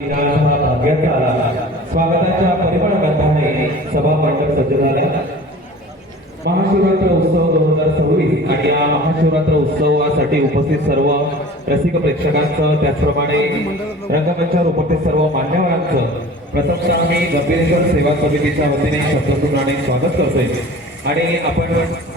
भाग्याचा आला स्वागताच्या परिमळ गंधाने सभा मंडप सज्ज झाला। महाशिवरात्र उत्सव 2026 आणि या महाशिवरात्र उत्सवासाठी उपस्थित सर्व रसिक प्रेक्षकांचं त्याचप्रमाणे रंगमंचावर उपस्थित सर्व मान्यवरांचं प्रथमतः मी गंभीरेश्वर सेवा समितीच्या वतीने शब्दपूर्णाने स्वागत करतोय आणि आपण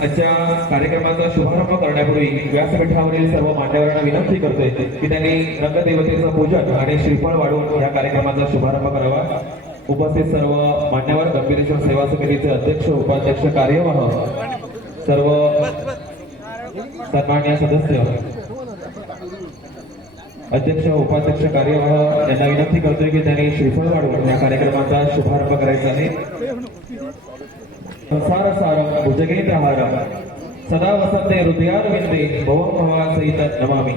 आजच्या कार्यक्रमाचा शुभारंभ करण्यापूर्वी व्यासपीठावरील सर्व मान्यवरांना विनंती करतोय की त्यांनी रंगदेवतेचं पूजन आणि श्रीफळ वाढवून या कार्यक्रमाचा शुभारंभ करावा। उपस्थित सर्व मान्यवर गंभीरेश्वर सेवा समितीचे अध्यक्ष उपाध्यक्ष कार्यवाह सर्व सन्माननीय सदस्य अध्यक्ष उपाध्यक्ष कार्यवाह यांना विनंती करतोय की त्यांनी श्रीफळ वाढवून या कार्यक्रमाचा शुभारंभ करायचा आहे। संसार सारं भुजगेन्द्रहारं सदा वसंते हृदयारविंदे भवं भवासहित नमामि।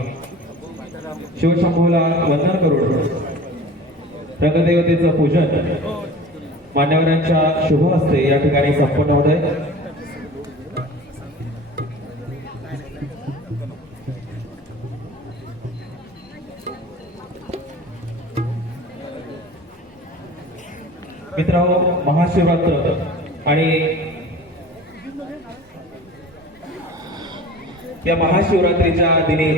शिवशंभूला वंदन करून रंगदेवतेचं पूजन मान्यवरांच्या शुभ हस्ते या ठिकाणी संपन्न होत आहे। मित्रांनो, महाशिवरात्र आणि या महाशिवरात्रीच्या दिनी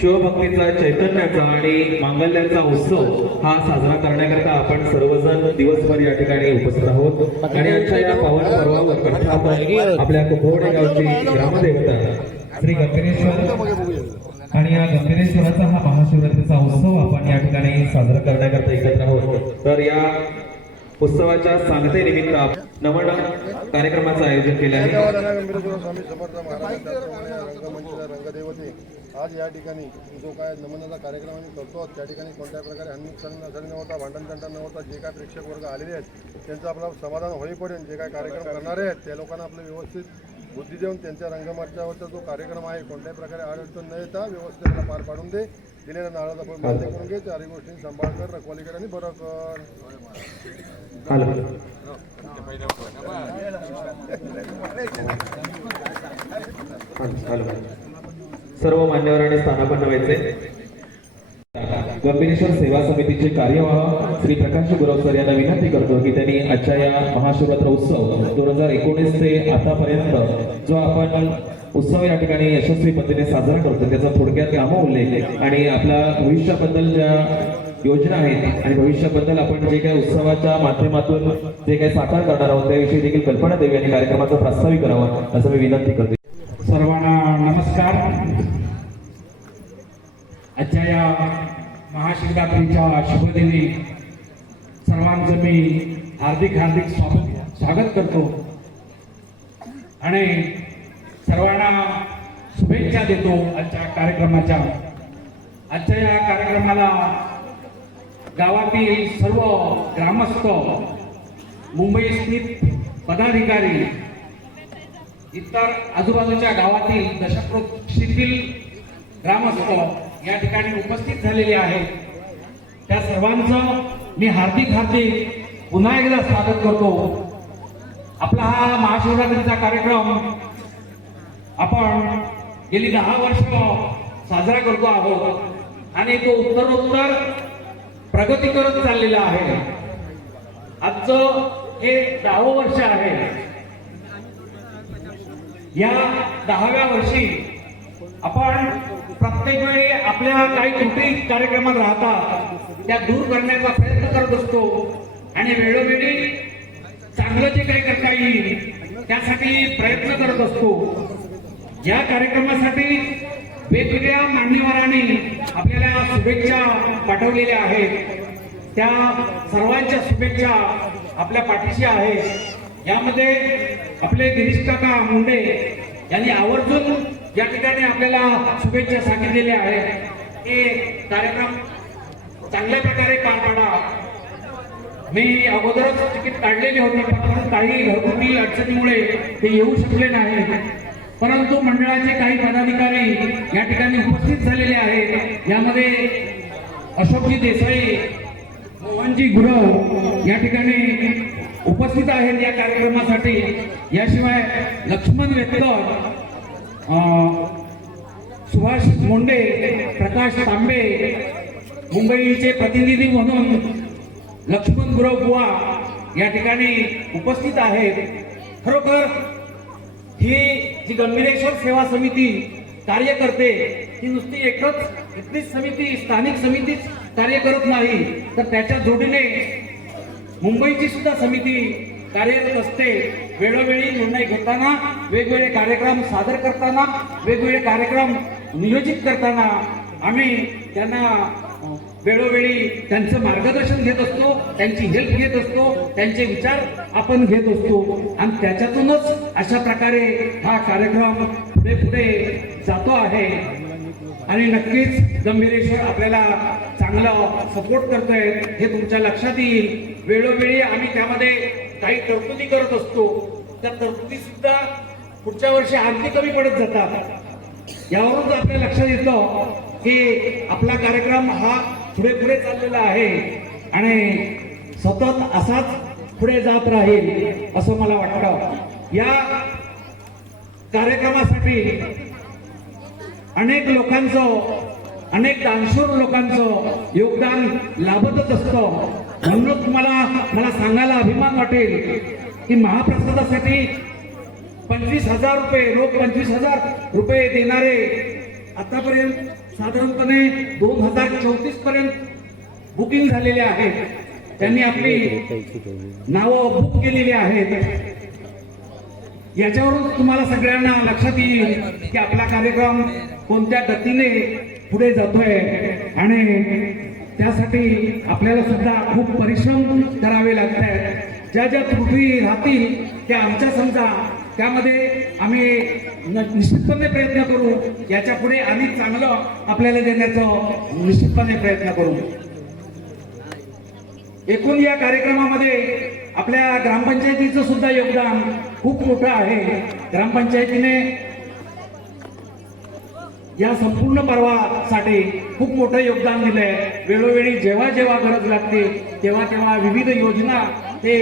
शिवभक्तीचा चैतन्याचा आणि मांगल्याचा उत्सव हा साजरा करण्याकरता आपण सर्वजण दिवसभर या ठिकाणी उपस्थित आहोत आणि आजच्या या पावन पर्वावर अर्थात आपल्या कुंभवणे गावची ग्रामदेवता श्री गंभीरेश्वर आणि या गंभीरेश्वराचा हा महाशिवरात्रीचा उत्सव आपण या ठिकाणी साजरा करण्याकरता एकत्र आहोत। तर या उत्सवाच्या सांगतेनिमित्त नमन कार्यक्रमाचं आयोजन केले आहे। स्वामी समर्थ महाराज रंगदेवते आज या ठिकाणी जो काय नमनाचा कार्यक्रम आम्ही करतो त्या ठिकाणी कोणत्या प्रकारे हनमुख न होता भांडणतंटा न होता जे काय प्रेक्षक वर्ग आलेले आहेत त्यांचं आपलं समाधान होईपर्यंत जे काय कार्यक्रम करणारे आहेत त्या लोकांना आपलं व्यवस्थित बुद्धी देऊन त्यांच्या रंगमंचावरचा जो कार्यक्रम आहे कोणत्याही प्रकारे अडचण न येता व्यवस्थित पार पाडून दे। दिलेल्या नाळाचा आपण मान्य करून घे, चारही गोष्टी सांभाळ कर, रखवाली कर आणि बरं कर। सर्व मान्यवरांनी स्थानापन्न व्हायचे। गंभीरेश्वर सेवा समितीचे कार्यवाह श्री प्रकाश गुरव सर यांना विनंती करतो की त्यांनी आजच्या या महाशिवरात्र उत्सव 2019 ते आतापर्यंत जो आपण उत्सव या ठिकाणी यशस्वी पद्धतीने साजरा करतो त्याचा थोडक्यात नामोल्लेख आणि आपल्या भविष्याबद्दल ज्या योजना आहेत आणि भविष्याबद्दल आपण जे काही उत्सवाच्या माध्यमातून जे काही साकार करणार आहोत त्याविषयी देखील कल्पना द्यावी आणि कार्यक्रमाचा प्रास्ताविक करावा असं मी विनंती करते। सर्वांना नमस्कार। आजच्या या महाशिवरात्रीच्या शुभदिनी सर्वांचं मी हार्दिक स्वागत करतो आणि सर्वांना शुभेच्छा देतो आजच्या कार्यक्रमाच्या। आजच्या या कार्यक्रमाला गावातील सर्व ग्रामस्थ, मुंबई स्थित पदाधिकारी, इतर आजूबाजूच्या गावातील दशप्रोशीतील ग्रामस्थ या ठिकाणी उपस्थित झालेले आहेत। त्या सर्वांचं मी हार्दिक पुन्हा एकदा स्वागत करतो। आपला हा महाशिवरात्रीचा कार्यक्रम आपण गेली 10 वर्ष साजरा करतो आहोत आणि तो उत्तरोत्तर प्रगती करत चाललेला आहे। आजचं हे 10वं वर्ष आहे। या 10व्या वर्षी आपण प्रत्येक वेळी आपल्या काही त्रुटी कार्यक्रमात राहतात त्या दूर करण्याचा प्रयत्न करत असतो आणि वेळोवेळी चांगलं जे काही करता येईल त्यासाठी प्रयत्न करत असतो। या कार्यक्रमासाठी वेगवेगळ्या मान्यवरांनी आपल्याला शुभेच्छा पाठवलेल्या आहेत। त्या सर्वांच्या शुभेच्छा आपल्या पाठीशी आहेत। यामध्ये आपले गिरीश काका मुंडे यांनी आवर्जून या ठिकाणी आपल्याला शुभेच्छा सांगितलेल्या आहेत। हे कार्यक्रम चांगल्या प्रकारे पार पाडा। मी अगोदरच तिकीट काढलेली होती पण काही घरगुती अडचणीमुळे ते येऊ शकले नाही, परंतु मंडळाचे काही पदाधिकारी या ठिकाणी उपस्थित झालेले आहेत। यामध्ये अशोकजी देसाई, मोहनजी गुरव या ठिकाणी उपस्थित आहेत या कार्यक्रमासाठी। याशिवाय लक्ष्मण वेतकर, सुभाष मुंडे, प्रकाश तांबे, मुंबईचे प्रतिनिधी म्हणून लक्ष्मण गुरव बुवा या ठिकाणी उपस्थित आहेत. खरोखर ही जी गंभीरेश्वर सेवा समिती कार्य करते ही नुसती एकच समिती स्थानिक समितीच कार्य करत नाही, तर त्याच्या जोडीने मुंबईची सुद्धा समिती कार्यरत असते. वेळोवेळी निर्णय घेताना, वेगवेगळे कार्यक्रम सादर करताना, वेगवेगळे कार्यक्रम नियोजित करताना आम्ही त्यांना वेळोवेळी त्यांचं मार्गदर्शन घेत असतो, त्यांची हेल्प घेत असतो, त्यांचे विचार आपण घेत असतो आणि त्याच्यातूनच अशा प्रकारे हा कार्यक्रम पुढे पुढे जातो आहे. आणि नक्कीच गंभीरेश्वर आपल्याला चांगलं सपोर्ट करतोय हे तुमच्या लक्षात येईल. वेळोवेळी आम्ही त्यामध्ये काही तरतुदी करत असतो, त्या तरतुदी सुद्धा पुढच्या वर्षी आणखी कमी पडत जातात. यावरून आपल्या लक्षात येतं की आपला कार्यक्रम हा पुढे पुढे चाललेला आहे आणि सतत असाच पुढे जात राहील असं मला वाटतं. या कार्यक्रमासाठी अनेक लोकांचं, अनेक दानशूर लोकांचं योगदान लाभतच असतं. म्हणूनच मला सांगायला अभिमान वाटेल की महाप्रसादासाठी 25,000 रुपये, रोख 25,000 रुपये देणारे आतापर्यंत साधारणपणे 2034 पर्यंत बुकिंग झालेले आहेत. त्यांनी आपली नावं बुक केलेली आहेत. याच्यावरून तुम्हाला सगळ्यांना लक्षात येईल की आपला कार्यक्रम कोणत्या गतीने पुढे जातोय आणि त्यासाठी आपल्याला सुद्धा खूप परिश्रम करावे लागत आहेत. ज्या ज्या त्रुटी राहतील त्या आमच्या समजा, त्यामध्ये आम्ही निश्चितपणे प्रयत्न करू. याच्या पुढे आणि चांगलं आपल्याला देण्याचं निश्चितपणे प्रयत्न करू. एकूण या कार्यक्रमामध्ये आपल्या ग्रामपंचायतीचं सुद्धा योगदान खूप मोठं आहे. ग्रामपंचायतीने या संपूर्ण पर्वासाठी खूप मोठं योगदान दिलंय. वेळोवेळी जेव्हा जेव्हा गरज लागते तेव्हा तेव्हा विविध योजना ते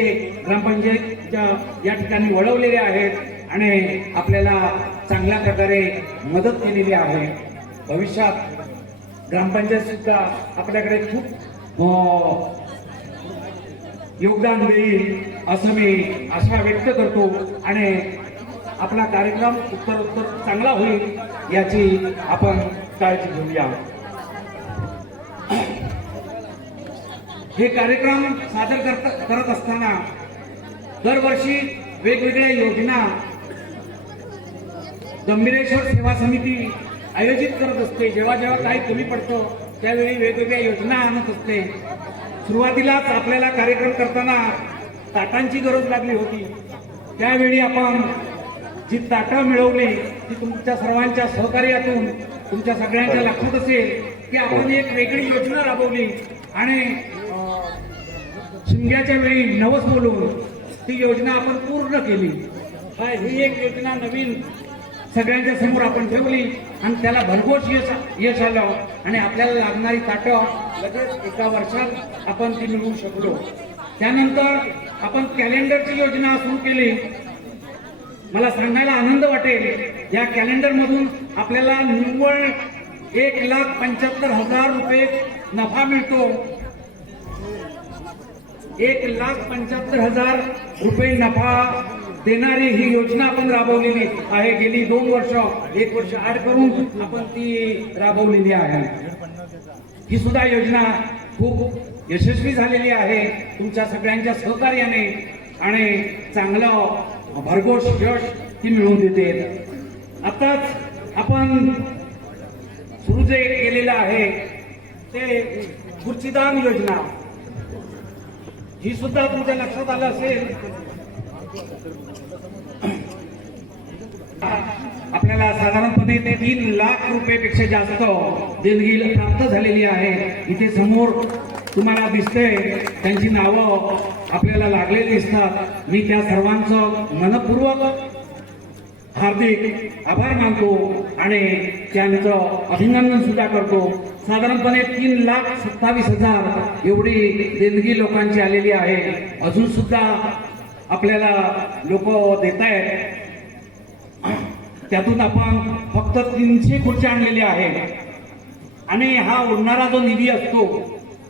ग्रामपंचायतच्या या ठिकाणी वळवलेल्या आहेत आणि आपल्याला चांगल्या प्रकारे मदत केलेली आहे. भविष्यात ग्रामपंचायत सुद्धा आपल्याकडे खूप योगदान देईल असं मी आशा व्यक्त करतो आणि आपला कार्यक्रम उत्तरोत्तर चांगला होईल याची आपण काळजी घेऊया. हे कार्यक्रम सादर करत असताना दरवर्षी वेगवेगळ्या योजना गंभीरेश्वर सेवा समिती आयोजित करत असते. जेव्हा जेव्हा काही कमी पडतं त्यावेळी वेगवेगळ्या योजना आणत असते. सुरुवातीलाच आपल्याला कार्यक्रम करताना ताटांची गरज लागली होती. त्यावेळी आपण जी ताटं मिळवली ती तुमच्या सर्वांच्या सहकार्यातून तुमच्या सगळ्यांच्या लक्षात असेल की आपण एक वेगळी योजना राबवली आणि शिमग्याच्या वेळी नवस बोलून ती योजना आपण पूर्ण केली. ही एक योजना नवीन सगळ्यांच्या समोर आपण ठेवली आणि त्याला भरघोस यश आलं आणि आपल्याला लागणारी ताटं लगेच एका वर्षात आपण ती मिळवू शकलो. त्यानंतर आपण कॅलेंडरची योजना सुरू केली. मला सांगायला आनंद वाटेल या कॅलेंडर मधून आपल्याला निव्वळ 1,75,000 रुपये नफा मिळतो. 1,75,000 रुपये नफा देणारी ही योजना आपण राबवलेली आहे. गेली 2 वर्ष, 1 वर्ष ऍड करून आपण ती राबवलेली आहे. ही सुद्धा योजना खूप यशस्वी झालेली आहे तुमच्या सगळ्यांच्या सहकार्याने आणि चांगलं भरघोस यश ती मिळवून देते. आताच आपण सुरू जे केलेलं आहे ते खुर्चीदान योजना, ही सुद्धा तुमच्या लक्षात आलं असेल. आपल्याला साधारणपणे 3 लाख रुपयेपेक्षा जास्त देणगी प्राप्त झालेली आहे. इथे समोर तुम्हाला दिसते त्यांची नावं आपल्याला लागलेली दिसतात. मी त्या सर्वांचं मनपूर्वक हार्दिक आभार मानतो आणि त्यांचं अभिनंदन सुद्धा करतो. साधारणपणे 3,27,000 एवढी देणगी लोकांची आलेली आहे. अजून सुद्धा आपल्याला लोक देत आहेत. त्यातून आपण फक्त 300 खुर्च्या आणलेल्या आहेत. आणि हा उरणारा जो निधी असतो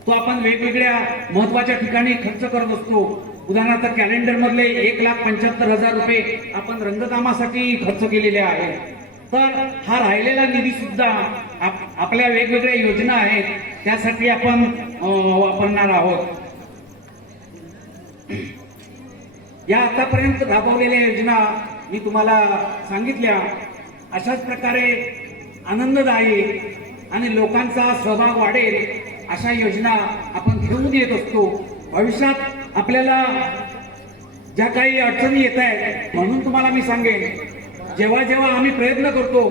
तो आपण वेगवेगळ्या महत्वाच्या ठिकाणी खर्च करत असतो. उदाहरणार्थ कॅलेंडर मधले 1,75,000 रुपये आपण रंगकामासाठी खर्च केलेले आहेत. तर हा राहिलेला निधी सुद्धा आपल्या वेगवेगळ्या योजना आहेत त्यासाठी आपण वापरणार आहोत. या आतापर्यंत राबवलेल्या योजना मी तुम्हाला सांगितल्या. अशाच प्रकारे आनंददायी आणि लोकांचा सहभाग वाढेल अशा योजना आपण घेऊन येत असतो. भविष्यात आपल्याला ज्या काही अडचणी येत आहेत म्हणून तुम्हाला मी सांगेन, जेव्हा जेव्हा आम्ही प्रयत्न करतो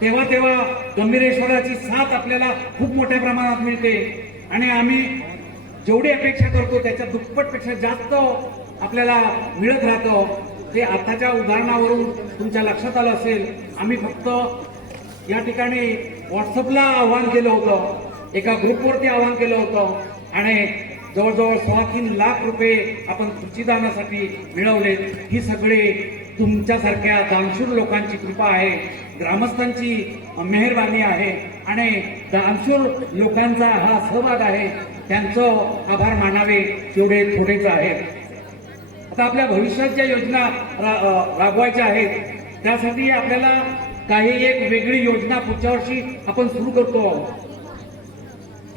तेव्हा तेव्हा गंभीरेश्वराची साथ आपल्याला खूप मोठ्या प्रमाणात मिळते आणि आम्ही जेवढी अपेक्षा करतो त्याच्या दुप्पटपेक्षा जास्त आपल्याला मिळत राहतं. ते आताच्या उदाहरणावरून तुमच्या लक्षात आलं असेल. आम्ही फक्त या ठिकाणी व्हॉट्सअपला आवाहन केलं होतं, एका ग्रुपवरती आवाहन केलं होतं आणि जवळजवळ 3.25 लाख रुपये आपण खुर्चीदानासाठी मिळवले. ही सगळे तुमच्यासारख्या दानशूर लोकांची कृपा आहे, ग्रामस्थांची मेहरबानी आहे आणि दानशूर लोकांचा हा सहभाग आहे. त्यांचं आभार मानावे तेवढे थोडेच आहेत. आता आपल्या भविष्यात ज्या योजना राबवायच्या आहेत त्यासाठी आपल्याला काही एक वेगळी योजना पुढच्या वर्षी आपण सुरू करतो आहोत.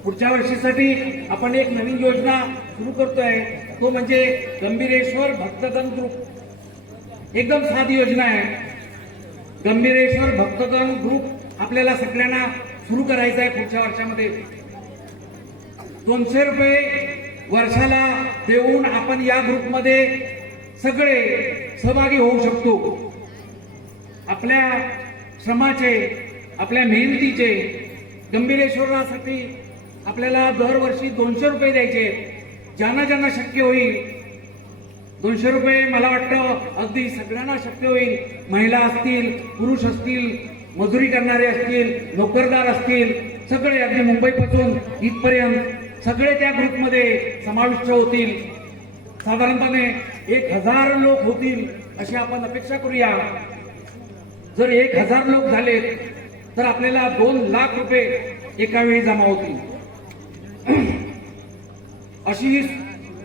पुढच्या वर्षीसाठी आपण एक नवीन योजना सुरू करतोय, तो म्हणजे गंभीरेश्वर भक्तगण ग्रुप. एकदम साधी योजना आहे. गंभीरेश्वर भक्तगण ग्रुप आपल्याला सगळ्यांना सुरू करायचा आहे. पुढच्या वर्षामध्ये 200 रुपये वर्षाला देऊन आपण या ग्रुपमध्ये सगळे सहभागी होऊ शकतो. आपल्या श्रमाचे, आपल्या मेहनतीचे गंभीरेश्वरासाठी आपल्याला दरवर्षी 200 रुपये द्यायचे. ज्यांना ज्यांना शक्य होईल 200 रुपये, मला वाटतं अगदी सगळ्यांना शक्य होईल. महिला असतील, पुरुष असतील, मजुरी करणारे असतील, नोकरदार असतील, सगळे अगदी मुंबईपासून इथपर्यंत सगळे त्या ग्रुपमध्ये समाविष्ट होतील. साधारणपणे 1,000 लोक होतील अशी आपण अपेक्षा करूया. जर 1,000 लोक झाले तर आपल्याला 2 लाख रुपये एका वेळी जमा होतील. अशी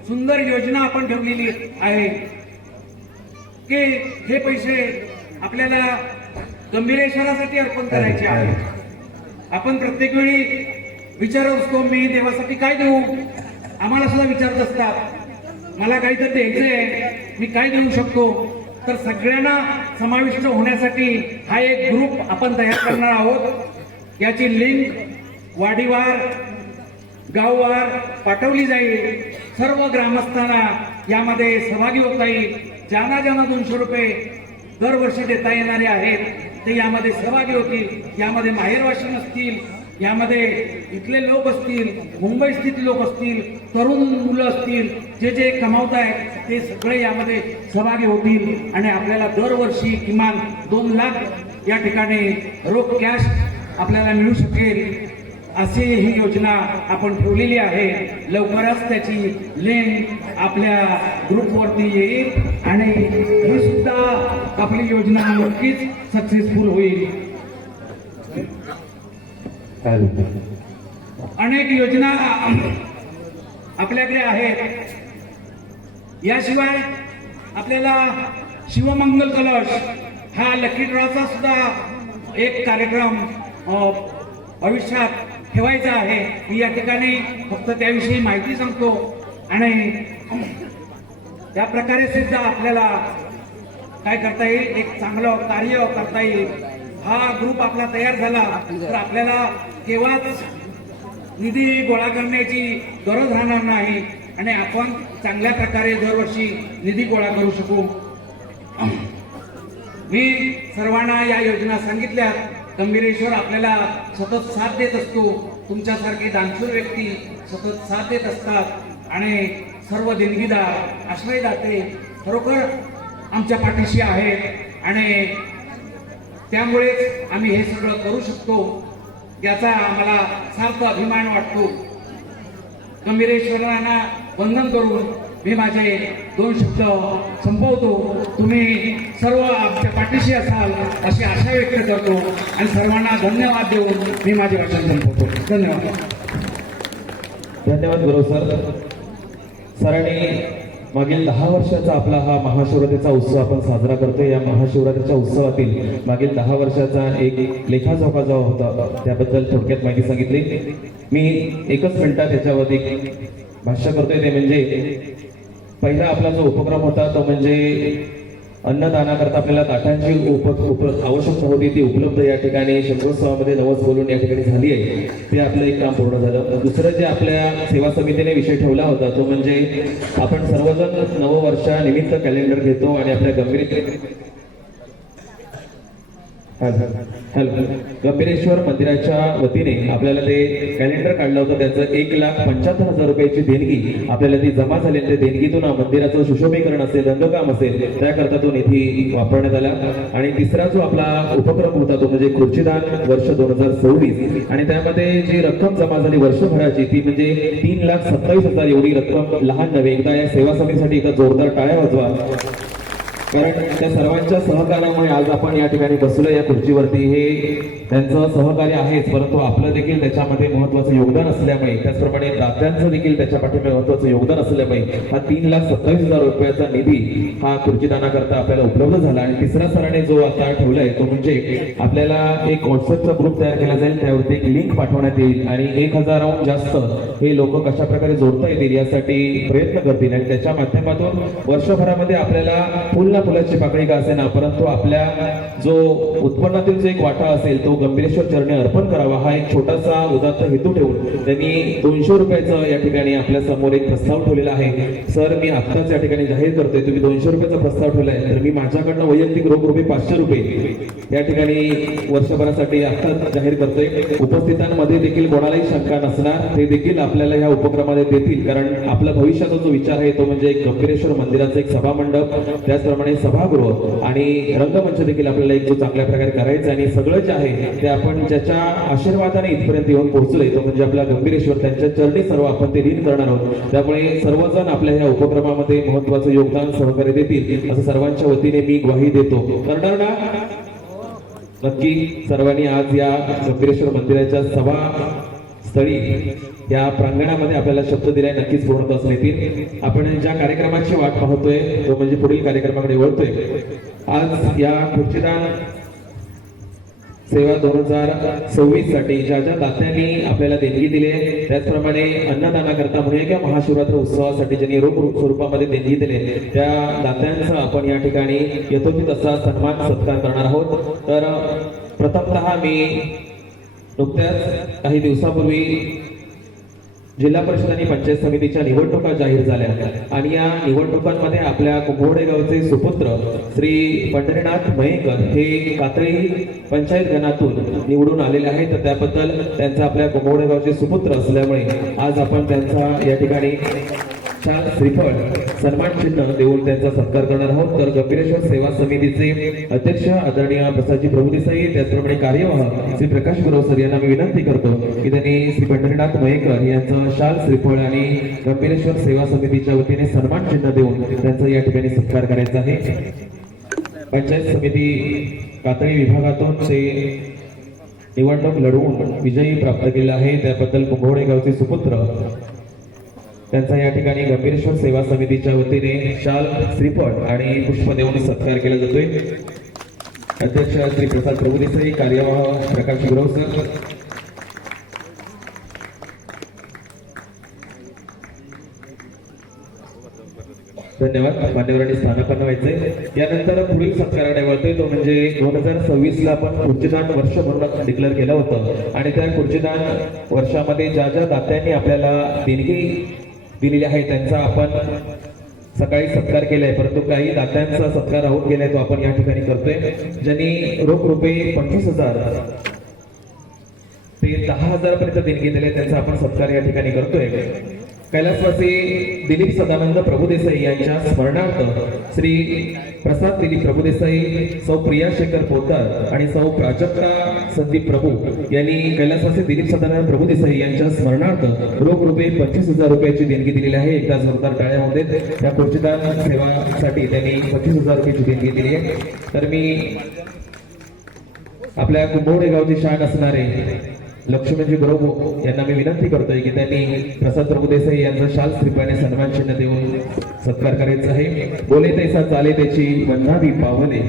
सुंदर योजना आपण ठेवलेली आहे की हे पैसे आपल्याला गंभीरेश्वरासाठी अर्पण करायचे आहे. आपण प्रत्येक वेळी विचारत असतो, मी देवासाठी काय देऊ. आम्हाला सुद्धा विचारत असतात, मला काहीतरी द्यायचंय, मी काय देऊ शकतो. तर सगळ्यांना समाविष्ट होण्यासाठी हा एक ग्रुप आपण तयार करणार आहोत. याची लिंक वाडीवार, गाववार पाठवली जाईल. सर्व ग्रामस्थांना यामध्ये सहभागी होता येईल. ज्यांना ज्यांना 200 रुपये दरवर्षी देता येणारे आहेत ते यामध्ये सहभागी होतील. यामध्ये माहेरवासी असतील, यामध्ये इथले लोक असतील, मुंबई स्थित लोक असतील, तरुण मुलं असतील, जे जे कमावत आहेत ते सगळे यामध्ये सहभागी होतील आणि आपल्याला दरवर्षी किमान 2 लाख या ठिकाणी रोख कॅश आपल्याला मिळू शकेल. अशी ही योजना आपण ठेवलेली आहे. लवकरच त्याची लिंक आपल्या ग्रुपवरती येईल आणि ही सुद्धा आपली योजना नक्कीच सक्सेसफुल होईल. अनेक योजना आपल्याकडे आहेत. याशिवाय आपल्याला शिवमंगल कलश हा लकी ड्रॉचा सुद्धा एक कार्यक्रम भविष्यात ठेवायचा आहे. मी या ठिकाणी फक्त त्याविषयी माहिती सांगतो आणि त्या प्रकारे सुद्धा आपल्याला काय करता येईल, एक चांगलं कार्य करता येईल. हा ग्रुप आपला तयार झाला तर आपल्याला केव्हाच निधी गोळा करण्याची गरज राहणार नाही आणि आपण चांगल्या प्रकारे दरवर्षी निधी गोळा करू शकू. मी सर्वांना या योजना सांगितल्या. गंभीरेश्वर आपल्याला सतत साथ देत असतो. तुमच्यासारखे दानशूर व्यक्ती सतत साथ देत असतात आणि सर्व देणगीदार, आश्रयदाते खरोखर आमच्या पाठीशी आहेत आणि त्यामुळेच आम्ही हे सगळं करू शकतो. याचा आम्हाला सार्थ अभिमान वाटतो. गंभीरेश्वरांना वंदन करून मी माझे 2 शब्द संपवतो. तुम्ही सर्व आमच्या पाठीशी असाल अशी आशा व्यक्त करतो आणि सर्वांना धन्यवाद देऊन मी माझे भाषण संपवतो. धन्यवाद. धन्यवाद गुरु सर. सरांनी मागील 10 वर्षाचा आपला हा महाशिवरात्रीचा उत्सव आपण साजरा करतो. या महाशिवरात्रीच्या उत्सवातील मागील 10 वर्षाचा एक लेखाजोखा जो होता त्याबद्दल थोडक्यात माहिती सांगितली. मी एकच मिनिटात त्याच्यावरती भाष्य करतोय. ते म्हणजे पहिला आपला जो उपक्रम होता तो म्हणजे अन्नदानाकरता आपल्याला ताटांची आवश्यकता होती, ती उपलब्ध या ठिकाणी शंभरोत्सवामध्ये नवस बोलून या ठिकाणी झाली आहे. ते आपलं एक काम पूर्ण झालं. दुसरं जे आपल्या सेवा समितीने विषय ठेवला होता तो म्हणजे आपण सर्वजण नववर्षानिमित्त कॅलेंडर घेतो आणि आपल्या गंभीरेश्वर मंदिराच्या वतीने आपल्याला ते कॅलेंडर काढलं होतं. त्याचं 1,75,000 रुपयाची देणगी आपल्याला ती जमा झाली. त्या देणगीतून मंदिराचं सुशोभीकरण असेल, रंगकाम असेल, त्याकरता तो निधी वापरण्यात आला. आणि तिसरा जो आपला उपक्रम होता तो म्हणजे खुर्चीदान वर्ष 2026 आणि त्यामध्ये जी रक्कम जमा झाली वर्षभराची ती म्हणजे 3,27,000 एवढी रक्कम. लहान नव्हे, एकदा या सेवा समितीसाठी एकदा जोरदार टाळ्या वाजवा, कारण त्या सर्वांच्या सहकार्यामुळे आज आपण या ठिकाणी बसलो या खुर्चीवरती. हे त्यांचं सहकार्य आहेच, परंतु आपलं देखील त्याच्यामध्ये महत्वाचं योगदान असल्यामुळे, त्याचप्रमाणे दात्यांचं देखील त्याच्या पाठीमागे महत्वाचं योगदान असल्यामुळे हा 3,27,000 रुपयाचा निधी हा खुर्चीदानाकरता आपल्याला उपलब्ध झाला. आणि तिसरा सराने जो आता ठेवलाय तो म्हणजे आपल्याला एक व्हॉट्सअपचा ग्रुप तयार केला जाईल, त्यावरती एक लिंक पाठवण्यात येईल आणि 1,000हून जास्त हे लोक कशा प्रकारे जोडता येतील यासाठी प्रयत्न करतील. आणि त्याच्या माध्यमातून वर्षभरामध्ये आपल्याला फुलाची पाकळी का असेना, परंतु आपल्या जो उत्पन्नातील जो एक वाटा असेल तो गंभीरेश्वर चरणी अर्पण करावा, हा एक छोटासा उदात्त हेतू ठेवून त्यांनी 200 रुपयाचं या ठिकाणी आपल्या समोर एक प्रस्ताव ठेवलेला आहे. सर, मी आत्ताच या ठिकाणी जाहीर करतोय, तुम्ही 200 रुपयाचा प्रस्ताव ठेवलाय तर मी माझ्याकडनं वैयक्तिक रोख रुपये 500 रुपये या ठिकाणी वर्षभरासाठी आत्ताच जाहीर करतोय. उपस्थितांमध्ये देखील कोणालाही शंका नसणार, ते देखील आपल्याला या उपक्रमामध्ये देतील, कारण आपला भविष्याचा जो विचार आहे तो म्हणजे एक गंभीरेश्वर मंदिराचा एक सभामंडप, त्याचप्रमाणे सभागृह आणि रंगमंच देखील आपल्याला एक जो चांगल्या प्रकारे करायचा. आणि सगळं जे आहे ते आपण ज्याच्या आशीर्वादाने इथपर्यंत येऊन पोहोचलोय तो म्हणजे आपला गंभीरेश्वर, त्यांच्या चरणी सर्व आपण ते लीन करणार आहोत. त्यामुळे सर्वजण आपल्या ह्या उपक्रमामध्ये महत्वाचं योगदान सहकार्य देतील असं सर्वांच्या वतीने मी ग्वाही देतो. करणार ना? नक्की सर्वांनी आज या गंभीरेश्वर मंदिराच्या सभा स्थळी या प्रांगणामध्ये आपल्याला शब्द दिलाय, नक्कीच पूर्णत्वास येतील. आपण ज्या कार्यक्रमाची वाट पाहतोय तो म्हणजे पुढील कार्यक्रमाकडे वळतोय. आज या खुर्चीदान सेवा 2026 साठी ज्या ज्या दात्यांनी आपल्याला देणगी दिली आहे, त्याचप्रमाणे अन्नदानाकरता म्हणूया किंवा महाशिवरात्र उत्सवासाठी ज्यांनी रोख स्वरूपामध्ये देणगी दिली त्या दात्यांचा आपण या ठिकाणी यथोचित असा सन्मान सत्कार करणार आहोत. तर प्रथमतः मी नुकत्याच काही दिवसापूर्वी जिल्हा परिषद आणि पंचायत समितीच्या निवडणुका जाहीर झाल्या आणि या निवडणुकांमध्ये आपल्या कुंभवडे गावचे सुपुत्र श्री पंढरीनाथ मयेकर हे कातळी पंचायत गणातून निवडून आलेले आहेत. तर त्याबद्दल त्यांचा आपल्या कुंभवडे गावचे सुपुत्र असल्यामुळे आज आपण त्यांचा या ठिकाणी शाल श्रीफळ सन्मान चिन्ह देऊन त्यांचा सत्कार करणार आहोत. तर गंभीरेश्वर सेवा समितीचे अध्यक्ष आदरणीय प्रसादजी प्रभुदेसाई, त्याचप्रमाणे कार्यवाह श्री प्रकाश गुरव सर यांना मी विनंती करतो की त्यांनी श्री पंढरीनाथ मयेकर यांचं शाल श्रीफळ आणि गंभीरेश्वर सेवा समितीच्या वतीने सन्मान चिन्ह देऊन त्यांचा या ठिकाणी सत्कार करायचा आहे. पंचायत समिती कातळी विभागातून ते निवडणूक लढवून विजयी प्राप्त केला आहे, त्याबद्दल कुंभवडे गावचे सुपुत्र त्यांचा या ठिकाणी गंभीरेश्वर सेवा समितीच्या वतीने शाल श्रीफळ आणि पुष्प देऊन सत्कार केला जातोय. अध्यक्ष श्री प्रसाद प्रभुदेसाई, कार्यवाह प्रकाश गुरव सर. धन्यवाद. मान्यवरांनी स्थानापन्न व्हायचंय. यानंतर पुढील सत्काराकडे वळतोय तो म्हणजे 2026 ला आपण खुर्चीदान वर्ष म्हणून डिक्लेअर केलं होतं आणि त्या खुर्चीदान वर्षामध्ये ज्या ज्या दात्यांनी आपल्याला देणगी दिलेली आहे त्यांचा आपण सकाळी सत्कार केलाय, परंतु काही दात्यांचा सत्कार राहून गेलाय तो आपण या ठिकाणी करतोय. ज्यांनी रोख रुपये 25,000 ते 10,000 पर्यंत देणगी दिले त्यांचा आपण सत्कार या ठिकाणी करतोय. कैलासवासी दिलीप सदानंद प्रभुदेसाई यांच्या स्मरणार्थ श्री प्रसाद दिलीप प्रभुदेसाई, सौ प्रिया शेखर पोतदार आणि सौ प्राजक्ता संदीप प्रभू यांनी कैलासवासी दिलीप सदानंद प्रभुदेसाई यांच्या स्मरणार्थ रोख रुपये 25,000 रुपयाची देणगी दिलेली आहे. एकदा जोरदार टाळ्या होते. या खुर्चीदान सेवासाठी त्यांनी 25,000 रुपयाची देणगी दिली आहे. तर मी आपल्या कुंभवडे गावचे शान असणारे लक्ष्मणजी गुरव यांना मी विनंती करतोय की त्यांनी प्रसाद प्रभुदेसाई यांचा शाल श्रीपाने सन्मान चिन्ह देऊन सत्कार करायचा आहे. बोले तैसा चाले त्याची वंदावी पावले.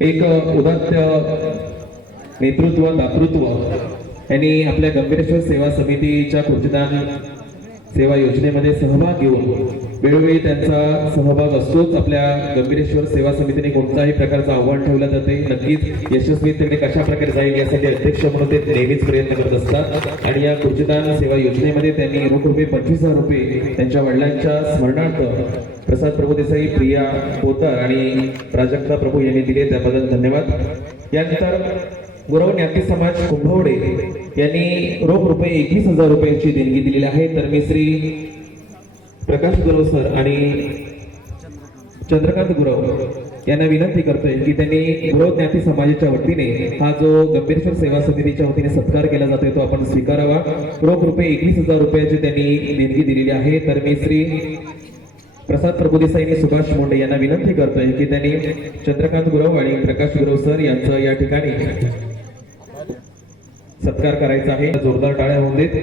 एक उदात्त नेतृत्व दातृत्व यांनी आपल्या गंभीरेश्वर सेवा समितीच्या खुर्चीदान सेवा योजनेमध्ये सहभाग घेऊन वेळोवेळी त्यांचा सहभाग असतोच. आपल्या गंभीरेश्वर सेवा समितीने कोणत्याही प्रकारचं आव्हान ठेवलं जाते, नक्कीच यशस्वीतेने कशा प्रकारे जाईल यासाठी अध्यक्ष म्हणून ते नेहमीच प्रयत्न करत असतात. आणि या खुर्चीदान सेवा योजनेमध्ये त्यांनी रोख रुपये 25,000 रुपये त्यांच्या वडिलांच्या स्मरणार्थ प्रसाद प्रभुदेसाई, प्रिया पोतदार आणि प्राजक्ता प्रभू यांनी दिले, त्याबद्दल धन्यवाद. यानंतर गुरव ज्ञाती समाज कुंभवडे यांनी रोख रुपये 21,000 रुपयाची देणगी दिलेली आहे. तर मी श्री प्रकाश गुरव सर आणि चंद्रकांत गुरव यांना विनंती करतोय की त्यांनी गुरव ज्ञाती समाजाच्या वतीने हा जो गंभीरेश्वर सेवा समितीच्या वतीने सत्कार केला जातोय तो आपण स्वीकारावा. रोख रुपये 21,000 रुपयाची त्यांनी देणगी दिलेली आहे. तर मी श्री प्रसाद प्रभुदेसाई आणि सुभाष मुंडे यांना विनंती करतोय की त्यांनी चंद्रकांत गुरव आणि प्रकाश गुरव सर यांचं या ठिकाणी सत्कार करायचा आहे. जोरदार टाळ्या होऊन देत.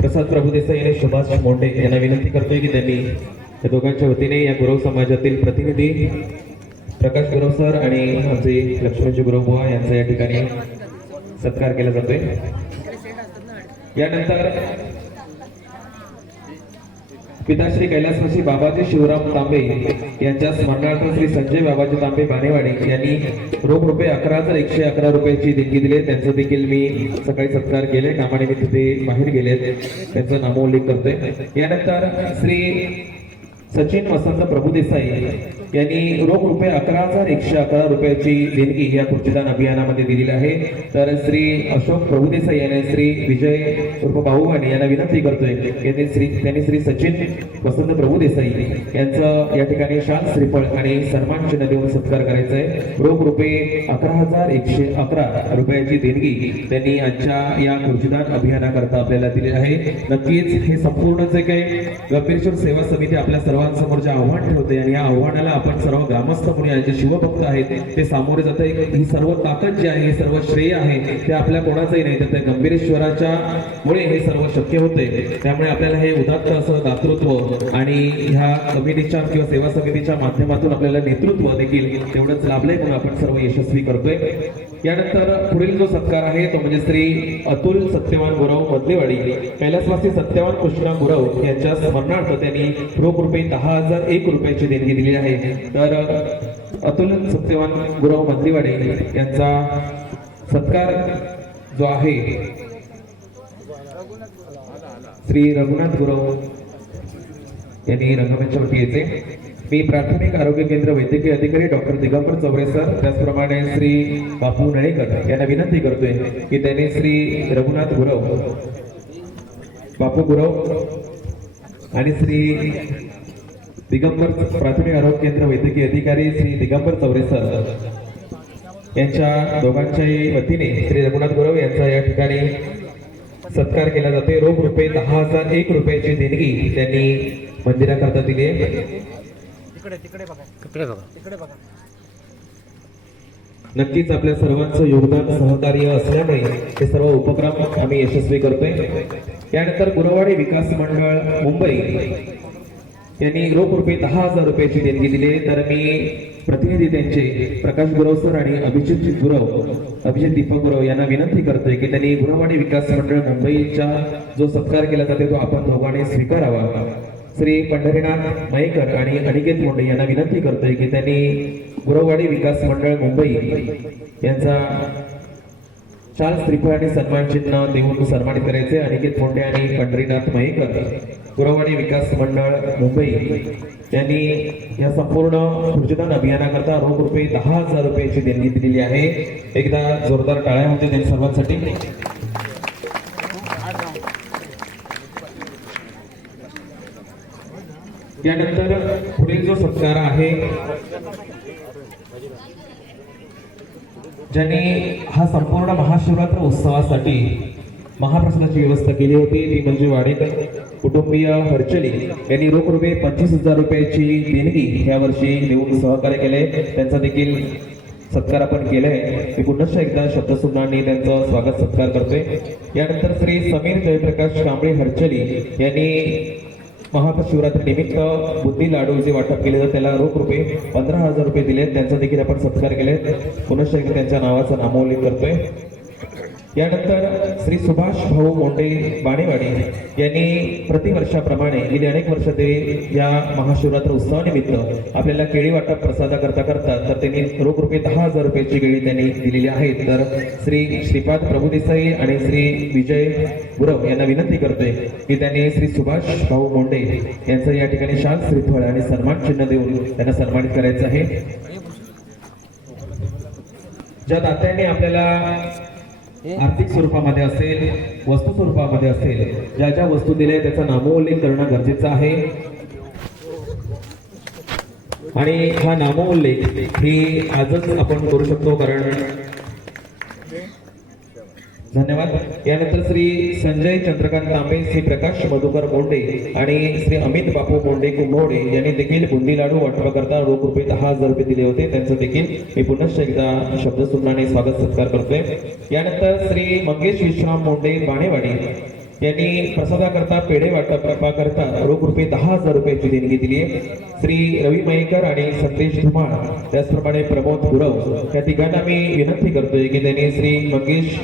प्रसाद प्रभुदेसाई आणि सुभाष मुंडे यांना विनंती करतोय की त्यांनी या दोघांच्या वतीने या गुरव समाजातील प्रतिनिधी प्रकाश गुरव सर आणि आमचे लक्ष्मणजी गुरव बुवा यांचा या ठिकाणी सत्कार केला जातोय. यानंतर पिताश्री कैलासवासी बाबाजी शिवराम तांबे यांच्या स्मरणार्थ श्री संजय बाबाजी तांबे बानेवाडी यांनी रोख रुपये 11,111 रुपयाची देणगी दिली. त्यांचं देखील मी सकाळी सत्कार केले. कामानिमित्त ते बाहेर गेले, त्यांचा नामोल्लेख करतोय. यानंतर श्री सचिन वसंत प्रभुदेसाई यांनी रोख रुपये 11,111 रुपयाची देणगी या खुर्चीदान अभियानामध्ये दिलेली आहे. तर श्री अशोक प्रभुदेसाई यांनी श्री विजय उर्फ भाऊवाणी यांना विनंती करतोय त्यांनी श्री सचिन वसंत प्रभुदेसाई यांचं या ठिकाणी शाल श्रीफळ आणि सन्मान चिन्ह देऊन सत्कार करायचा आहे. रोख रुपये 11,111 रुपयाची देणगी त्यांनी आजच्या या खुर्चीदान अभियानाकरता आपल्याला दिली आहे. नक्कीच हे संपूर्ण जे काही गंभीरेश्वर सेवा समिती आपल्या सर्वांसमोर जे आव्हान ठेवते आणि या आव्हानाला आपण सर्व ग्रामस्थ म्हणून जे शिवभक्त आहेत ते सामोरे जात आहे. ही सर्व ताकद जी आहे, हे सर्व श्रेय आहे ते आपल्या कोणाचंही नाही, तर त्या गंभीरेश्वराच्या मुळे हे सर्व शक्य होते. त्यामुळे आपल्याला हे उदात्त असं दातृत्व आणि ह्या कमिटीच्या किंवा सेवा समितीच्या माध्यमातून आपल्याला नेतृत्व देखील तेवढंच लाभलंय म्हणून आपण सर्व यशस्वी करतोय. यानंतर पुढील जो सत्कार आहे तो म्हणजे श्री अतुल सत्यवान गुरव मधलेवाडी कैलासवासी सत्यवान कृष्णा गुरव यांच्या स्मरणार्थ त्यांनी रोख रुपये 10,001 रुपयाची देणगी दिली आहे. तर अतुल सत्यवान गुरव मधलेवाडी यांचा सत्कार जो आहे श्री रघुनाथ गुरव यांनी रंगमंचावरती येते. मी प्राथमिक आरोग्य केंद्र वैद्यकीय अधिकारी डॉक्टर दिगंबर चौरे सर, त्याचप्रमाणे श्री बापू नळेकर यांना विनंती करतोय की त्यांनी श्री रघुनाथ गुरव, बापू गुरव आणि श्री दिगंबर प्राथमिक आरोग्य केंद्र वैद्यकीय अधिकारी श्री दिगंबर चौरे सर यांच्या दोघांच्याही वतीने श्री रघुनाथ गुरव यांचा या ठिकाणी सत्कार केला जाते. रोख रुपये 10,001 रुपयाची देणगी त्यांनी मंदिराकरता दिली आहे. नक्कीच आपल्या सर्वांचं योगदान सहकार्य असल्यामुळे हे सर्व उपक्रम आम्ही यशस्वी करतोय. यानंतर गुरवाडी विकास मंडळ मुंबई यांनी रोख रुपये 10,000 रुपयाची देणगी दिली. तर मी प्रतिनिधी त्यांचे प्रकाश गुरव सर आणि अभिजित दीपक गुरव यांना विनंती करतोय की त्यांनी गुरवाडी विकास मंडळ मुंबईचा जो सत्कार केला जातो तो आपण दोघांनी स्वीकारावा. श्री पंढरीनाथ मयेकर आणि अनिकेत मुंडे यांना विनंती करतोय की त्यांनी गुरवाडी विकास मंडळ मुंबई यांचा शाल श्रीफळ आणि सन्मान चिन्ह देऊन सन्मानित करायचे. अनिकेत मुंडे आणि पंढरीनाथ मयेकर गुरवाडी विकास मंडळ मुंबई त्यांनी या संपूर्ण ऊर्जदान अभियानाकरता रोख रुपये 10,000 रुपयाची देणगी दिलेली आहे. एकदा जोरदार टाळ्या होते त्यांच्या सर्वांसाठी. यानंतर पुढील जो सत्कार आहे, ज्यांनी हा संपूर्ण महाशिवरात्र उत्सवासाठी महाप्रसादाची व्यवस्था केली होती ती म्हणजे वाडेकर कुटुंबीय हरचली यांनी रोख रुपये 25,000 रुपयाची देणगी या वर्षी देऊन सहकार्य केले. त्यांचा देखील सत्कार आपण केलाय. मी पुन्हा एकदा शब्दसुमनांनी त्यांचं स्वागत सत्कार करतोय. यानंतर श्री समीर जयप्रकाश कांबळे हरचली यांनी महाशिवरात्री निमित्त बुंदी लाडू जे वाटप केले तर त्याला रोख रुपये 15,000 रुपये दिले. त्यांचा देखील आपण सत्कार केले. पुनश्च एकदा त्यांच्या नावाचा नामोल्लेख करतोय. यानंतर श्री सुभाष भाऊ मोंडे बाणेवाडी यांनी प्रतिवर्षाप्रमाणे गेली अनेक वर्ष ते या महाशिवरात्र उत्सवानिमित्त आपल्याला केळी वाटप प्रसादा करता तर त्यांनी रोख रुपये 10,000 रुपयाची केळी त्यांनी दिलेली आहे. तर श्री श्रीपाद प्रभुदेसाई आणि श्री विजय गुरव यांना विनंती करतोय की त्यांनी श्री सुभाष भाऊ मोंडे यांचं या ठिकाणी शाल श्रीफळ आणि सन्मान चिन्ह देऊन त्यांना सन्मानित करायचं आहे. ज्या दात्यांनी आपल्याला आर्थिक स्वरूपामध्ये असेल, वस्तू स्वरूपामध्ये असेल, ज्या ज्या वस्तू दिल्या त्याचा नामोल्लेख करणं गरजेचं आहे. आणि हा नामोल्लेख ही आजच आपण करू शकतो. कारण धन्यवाद. यानंतर श्री संजय चंद्रकांत तांबे, श्री प्रकाश मधुकर मोंडे आणि श्री अमित बापू मोंडे कुंभवडे यांनी देखील बुंदी लाडू वाटपाकरता रोख रुपये 10,000 रुपये दिले होते. त्यांचं देखील मी पुन्हा एकदा शब्दसुमनाने स्वागत सत्कार करतोय. यानंतर श्री मंगेश विश्राम मोंडे बाणेवाडी यांनी प्रसादाकरता पेढे वाटपाकरता रोख रुपये 10,000 रुपयाची देणगी दिली आहे. श्री रवी मयेकर आणि संदेश धुमाळ त्याचप्रमाणे प्रमोद गुरव या तिघांना मी विनंती करतोय की त्यांनी श्री मंगेश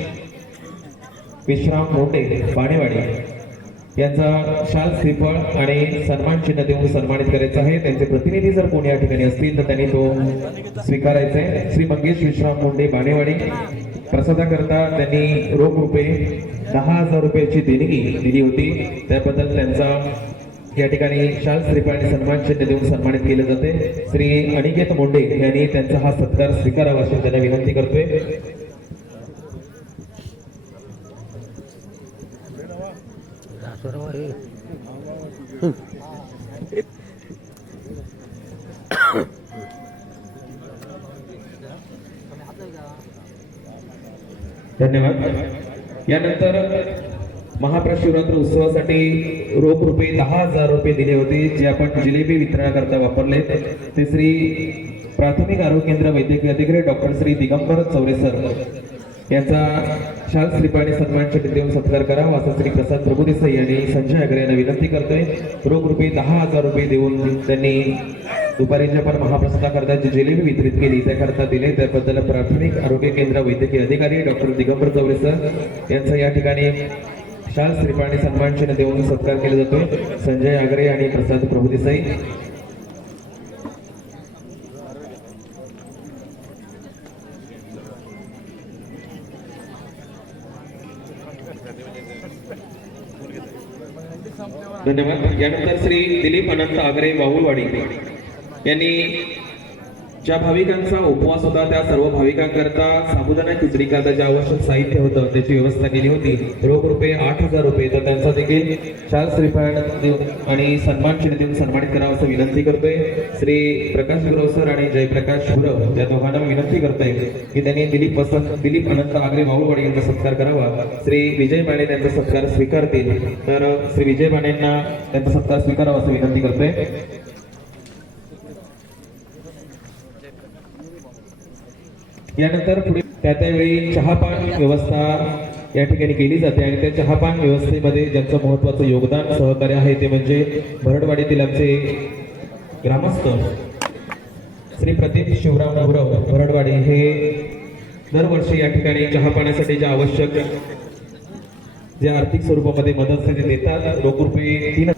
विश्राम मोंडे बाणेवाडी यांचा शाल श्रीफळ आणि सन्मान चिन्ह देऊन सन्मानित करायचं आहे. त्यांचे प्रतिनिधी जर कोणी या ठिकाणी असतील तर त्यांनी तो स्वीकारायचा आहे. श्री मंगेश विश्राम मोंडे बाणेवाडी प्रसादाकरता त्यांनी रोख रुपये 10,000 रुपयाची देणगी दिली होती. त्याबद्दल त्यांचा या ठिकाणी शाल श्रीफळ आणि सन्मान चिन्ह देऊन सन्मानित केले जाते. श्री अनिकेत मोंडे यांनी त्यांचा हा सत्कार स्वीकारावा अशी त्यांना विनंती करतोय. धन्यवाद. यानंतर महाशिवरात्र उत्सवासाठी रोख रुपये 10,000 रुपये दिले होते जे आपण जिलेबी वितरणाकरता वापरले. ते श्री प्राथमिक आरोग्य केंद्र वैद्यकीय अधिकारी डॉक्टर श्री दिगंबर चौरे सर यांचा शाल श्रीफळ आणि सन्मान चिन्ह देऊन सत्कार करावा असं श्री प्रसाद प्रभुदेसाई आणि संजय अग्रे यांना विनंती करतोय. रोख रुपये 10,000 रुपये देऊन त्यांनी दुपारी जे आपण महाप्रसादाकरता जी जिलेबी वितरित केली त्याकरता दिले. त्याबद्दल प्राथमिक आरोग्य केंद्र वैद्यकीय अधिकारी डॉक्टर दिगंबर चौरे सर यांचा या ठिकाणी शाल श्रीफळ आणि सन्मान चिन्ह देऊन सत्कार केला जातोय. संजय आगरे आणि प्रसाद प्रभुदेसाई. धन्यवाद. यानंतर श्री दिलीप अनंत आगरे वाऊळवाडी यांनी ज्या भाविकांचा उपवास होता त्या सर्व भाविकांकरता साबुदाणा खिचडी करता जे आवश्यक साहित्य होतं त्याची व्यवस्था केली होती. रोख रुपये 8,000 रुपये. तर त्यांचा देखील शाल श्रीफळ आणि सन्मान चिन्ह देऊन सन्मानित करावं असं विनंती करतोय. श्री प्रकाश गुरव सर आणि जयप्रकाश गुरव या दोघांना विनंती करतोय की त्यांनी दिलीप अनंत आगरे वाऊळवाडी यांचा सत्कार करावा. श्री विजय बाणे यांचा सत्कार स्वीकारतील तर श्री विजय बाणेंना त्यांचा सत्कार स्वीकारावा असं विनंती करतोय. यानंतर पुढे त्यावेळी चहापान व्यवस्था या ठिकाणी केली जाते आणि त्या चहापान व्यवस्थेमध्ये ज्यांचं महत्वाचं योगदान सहकार्य आहे ते म्हणजे भरडवाडीतील आमचे ग्रामस्थ श्री प्रदीप शिवराम गुरव भरडवाडी हे दरवर्षी या ठिकाणी चहापाण्यासाठी जे आवश्यक जे आर्थिक स्वरूपामध्ये मदत ते देतात. रोख रुपये 3,000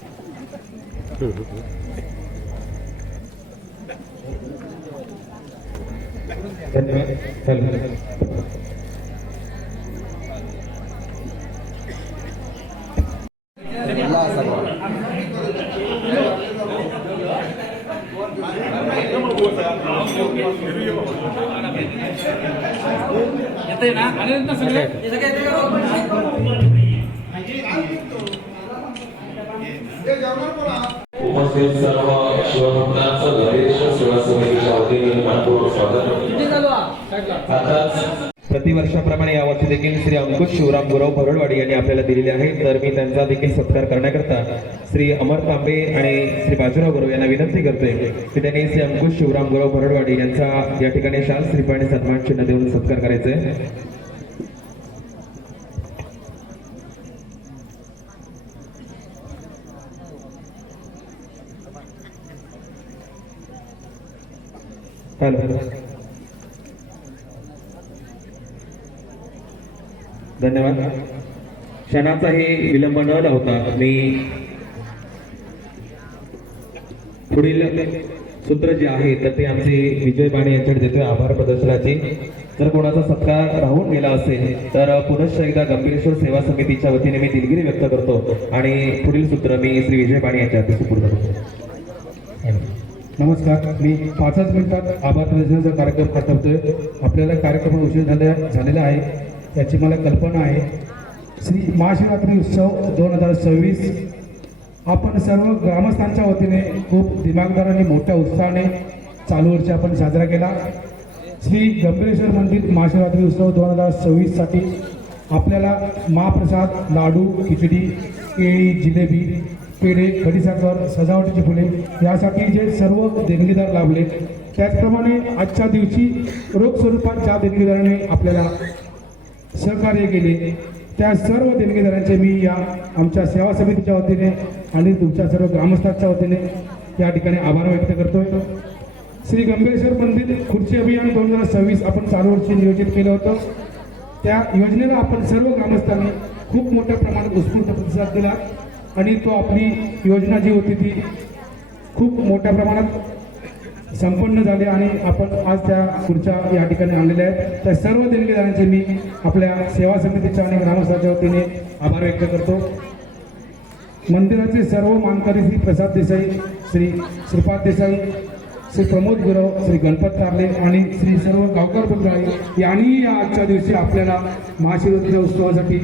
चालतंय ना आल्यानंतर सगळे उपस्थित सर्व शिवभक्तांचं गणेश सेवा समितीच्या वतीने मनपूर्वक स्वागत. आताच प्रतिवर्षाप्रमाणे यावर्षी देखील श्री अंकुश शिवराम गुरव भरडवाडी यांनी आपल्याला दिलेले आहे. तर मी त्यांचा देखील सत्कार करण्याकरता श्री अमर तांबे आणि श्री बाजीराव गुरव यांना विनंती करतोय की त्यांनी श्री अंकुश शिवराम गुरव भरडवाडी यांचा या ठिकाणी शाल श्रीफळ आणि सन्मान चिन्ह देऊन सत्कार करायचा आहे. हॅलो, धन्यवाद. क्षणाचाही विलंब न लावता मी पुढील सूत्र जे आहे तर ते आमचे विजय बाणे यांच्याकडे देतोय आभार प्रदर्शनाची. जर कोणाचा सत्कार राहून गेला असेल तर पुनश्च एकदा गंभीरेश्वर सेवा समितीच्या वतीने मी दिलगिरी व्यक्त करतो आणि पुढील सूत्र मी श्री विजय बाणे यांच्या हाती सुपूर्द करतो. नमस्कार. मी 5 मिनिटात आभार प्रदर्शनाचा कार्यक्रम आटपतोय. आपल्याला कार्यक्रम उशीर झालेला आहे याची मला कल्पना आहे. श्री महाशिवरात्री उत्सव 2026 आपण सर्व ग्रामस्थांच्या वतीने खूप दिमागदार आणि मोठ्या उत्साहाने चालू वर्षी आपण साजरा केला. श्री गंभीरेश्वर मंदिर महाशिवरात्री उत्सव 2026 साठी आपल्याला महाप्रसाद, लाडू, खिचडी, केळी, जिलेबी, पेढे, खडीसाखर, सजावटीची फुले यासाठी जे सर्व देणगीदार लाभले, त्याचप्रमाणे आजच्या दिवशी रोख स्वरूपात ज्या देणगीदारांनी आपल्याला सहकार्य केले त्या सर्व देणगीदारांचे मी या आमच्या सेवा समितीच्या वतीने आणि तुमच्या सर्व ग्रामस्थांच्या वतीने या ठिकाणी आभार व्यक्त करतोय. श्री गंभीरेश्वर मंदिर खुर्ची अभियान 2026 आपण चालू वर्षी नियोजित केलं होतं. त्या योजनेला आपण सर्व ग्रामस्थांनी खूप मोठ्या प्रमाणात उत्स्फूर्त प्रतिसाद दिला आणि तो आपली योजना जी होती ती खूप मोठ्या प्रमाणात संपन्न झाले आणि आपण आज त्या खुर्च्या या ठिकाणी आणलेल्या आहेत. त्या सर्व देणगीदारांचे मी आपल्या सेवा समितीच्या आणि ग्रामस्थांच्या वतीने आभार व्यक्त करतो. मंदिराचे सर्व मानकरी श्री प्रसाद देसाई, श्री श्रीपाद देसाई, श्री प्रमोद गुरव, श्री गणपत कारले आणि श्री सर्व गावकर बुद्राई यांनी या आजच्या दिवशी आपल्याला महाशिवरात्रीच्या उत्सवासाठी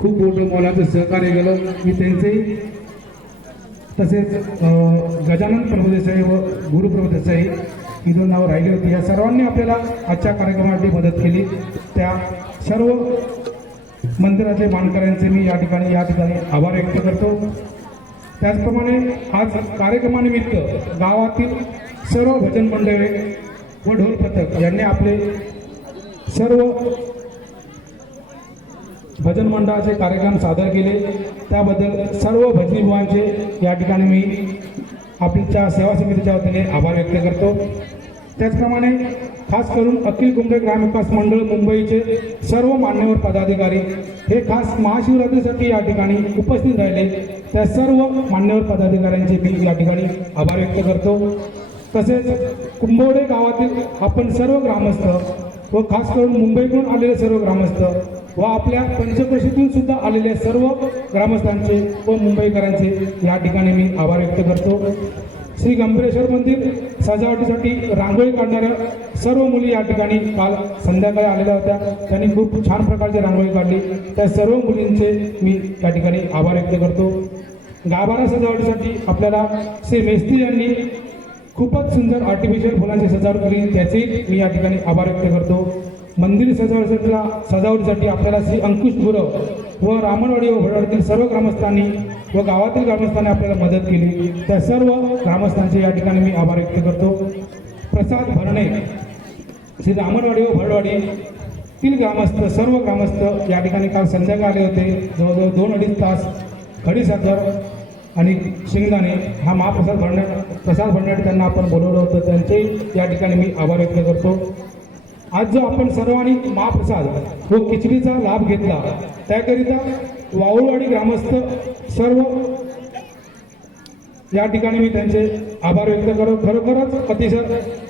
खूप मोठं मोलाचं सहकार्य केलं. मी त्यांचेही तसेच गजानन प्रभुदेसाई व गुरुप्रभू देसाई ही दोन नावं राहिली होती. या सर्वांनी आपल्याला आजच्या कार्यक्रमासाठी मदत केली. त्या सर्व मंदिराचे मानकऱ्यांचे मी या ठिकाणी आभार व्यक्त करतो. त्याचप्रमाणे आज कार्यक्रमानिमित्त गावातील सर्व भजन मंडळे व ढोल पथक यांनी आपले सर्व भजन मंडळाचे कार्यक्रम सादर केले. त्याबद्दल सर्व भजनी बुवांचे या ठिकाणी मी आपल्या सेवा समितीच्या वतीने आभार व्यक्त करतो. त्याचप्रमाणे खास करून अखिल कुंभे ग्रामविकास मंडळ मुंबईचे सर्व मान्यवर पदाधिकारी हे खास महाशिवरात्रीसाठी या ठिकाणी उपस्थित राहिले. त्या सर्व मान्यवर पदाधिकाऱ्यांचे मी या ठिकाणी आभार व्यक्त करतो. तसेच कुंभवडे गावातील आपण सर्व ग्रामस्थ व खास करून मुंबईकडून आलेले सर्व ग्रामस्थ व आपल्या पंचक्रोशीतून सुद्धा आलेल्या सर्व ग्रामस्थांचे व मुंबईकरांचे या ठिकाणी मी आभार व्यक्त करतो. श्री गंभीरेश्वर मंदिर सजावटीसाठी रांगोळी काढणाऱ्या सर्व मुली या ठिकाणी काल संध्याकाळी आलेल्या होत्या. त्यांनी खूप छान प्रकारची रांगोळी काढली. त्या सर्व मुलींचे मी या ठिकाणी आभार व्यक्त करतो. गाभारा सजावटीसाठी आपल्याला श्री मेस्त्री यांनी खूपच सुंदर आर्टिफिशियल फुलांची सजावट केली, त्याचे मी या ठिकाणी आभार व्यक्त करतो. मंदिर सजावटीसाठी आपल्याला श्री अंकुश गुरव व रामणवाडी व भरडवाडीतील सर्व ग्रामस्थांनी व गावातील ग्रामस्थांनी आपल्याला मदत केली. त्या सर्व ग्रामस्थांचे या ठिकाणी मी आभार व्यक्त करतो. प्रसाद भरणे श्री रामणवाडी व भरडवाडीतील ग्रामस्थ सर्व ग्रामस्थ या ठिकाणी काल संध्याकाळी आले होते. जवळजवळ 2-2.5 तास खडीसाखर आणि शेंगदाणे हा महाप्रसाद भरण्यासाठी त्यांना आपण बोलवलं होतं. त्यांचेही या ठिकाणी मी आभार व्यक्त करतो. आज जो आपण सर्वांनी महाप्रसाद व खिचडीचा लाभ घेतला त्याकरिता वाऊळवाडी ग्रामस्थ सर्व या ठिकाणी मी त्यांचे आभार व्यक्त करतो. खरोखरच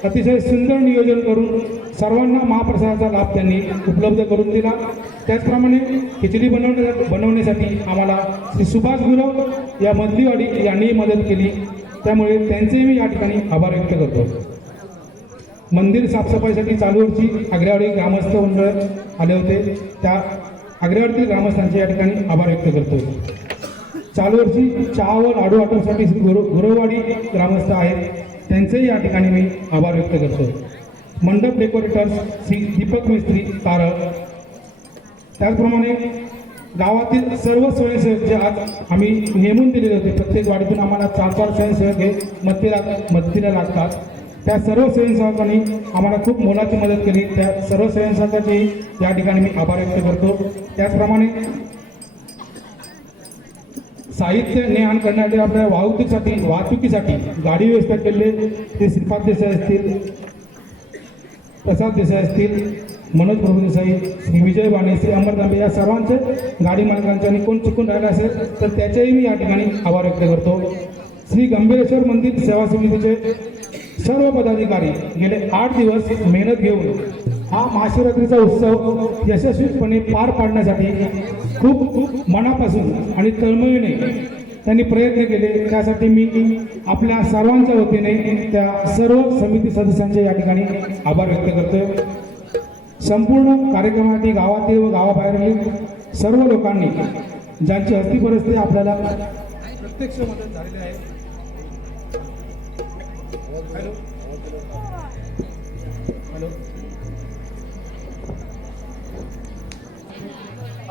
अतिशय सुंदर नियोजन करून सर्वांना महाप्रसादाचा लाभ त्यांनी उपलब्ध करून दिला. त्याचप्रमाणे खिचडी बनवण्यासाठी आम्हाला श्री सुभाष गुरव या मधलीवाडी यांनी मदत केली. त्यामुळे त्यांचे मी या ठिकाणी आभार व्यक्त करतो. मंदिर साफसफाईसाठी चालू वर्षी आग्र्यावाडी ग्रामस्थ मंडळ आले होते. त्या आग्र्यावाडीतील ग्रामस्थांचे या ठिकाणी आभार व्यक्त करतो. चालू वर्षी चहा व लाडू वाटण्यासाठी श्री गुरववाडी ग्रामस्थ आहेत, त्यांचेही या ठिकाणी मी आभार व्यक्त करतो. मंडप डेकोरेटर्स श्री दीपक मिस्त्री तारळ, त्याचप्रमाणे गावातील सर्व स्वयंसेवक जे आज आम्ही नेमून दिलेले होते, प्रत्येक वाडीतून आम्हाला 4-4 स्वयंसेवक हे मदतीला लागतात. त्या सर्व स्वयंसेवकांनी आम्हाला खूप मोलाची मदत केली. त्या सर्व स्वयंसेवकांची या ठिकाणी मी आभार व्यक्त करतो. त्याचप्रमाणे साहित्य ने आण करण्यासाठी आपल्या वाहतुकीसाठी गाडी व्यवस्था केलेले ते श्रीपाद देसाई असतील, प्रसाद देसाई असतील, मनोज प्रभू देसाई, श्री विजय बाणे, श्री अमर तांबे या सर्वांचे गाडी मालकांचे आणि कोण चुकून राहिला असेल तर त्याचेही मी या ठिकाणी आभार व्यक्त करतो. श्री गंभीरेश्वर मंदिर सेवा समितीचे सर्व पदाधिकारी गेले 8 दिवस मेहनत घेऊन हा महाशिवरात्रीचा उत्सव यशस्वीपणे पार पाडण्यासाठी खूप मनापासून आणि तळमळीने त्यांनी प्रयत्न केले. त्यासाठी मी आपल्या सर्वांच्या वतीने त्या सर्व समिती सदस्यांचे या ठिकाणी आभार व्यक्त करतो. संपूर्ण कार्यक्रमासाठी गावातील व गावाबाहेरील सर्व लोकांनी ज्यांची हस्ती आपल्याला प्रत्यक्ष मदत झालेली आहे.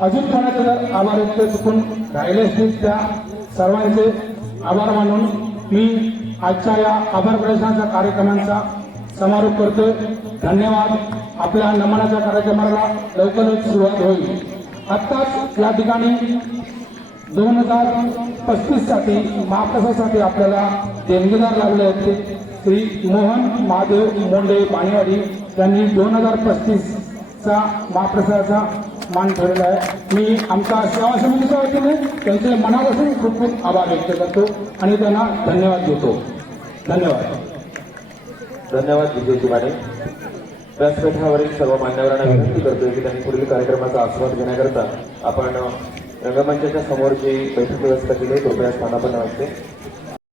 अजून कोणाचे जर आभार व्यक्त चुकून राहिले असतील त्या सर्वांचे आभार मानून मी आजच्या या आभार प्रदर्शनाच्या कार्यक्रमांचा समारोप करतोय. धन्यवाद. आपल्या नमनाच्या कार्यक्रमाला लवकरच सुरुवात होईल. आत्ताच या ठिकाणी 2035 साठी महाप्रसादासाठी आपल्याला देणगीदार लागले होते श्री मोहन महादेव मोंडे बाणेवाडी यांनी 2035 चा महाप्रसादाचा मान ठेवलेला आहे. मी आमच्या सेवा समितीच्या वतीने त्यांचे मनापासून खूप खूप आभार व्यक्त करतो आणि त्यांना धन्यवाद देतो. धन्यवाद. धन्यवाद विजयजी माने. व्यासपीठावरील सर्व मान्यवरांना विनंती करतोय की त्यांनी पुढील कार्यक्रमाचा आस्वाद घेण्याकरता आपण रंगमंचाच्या समोर जी बैठक व्यवस्था केली कृपया स्थानापन्न वाटते.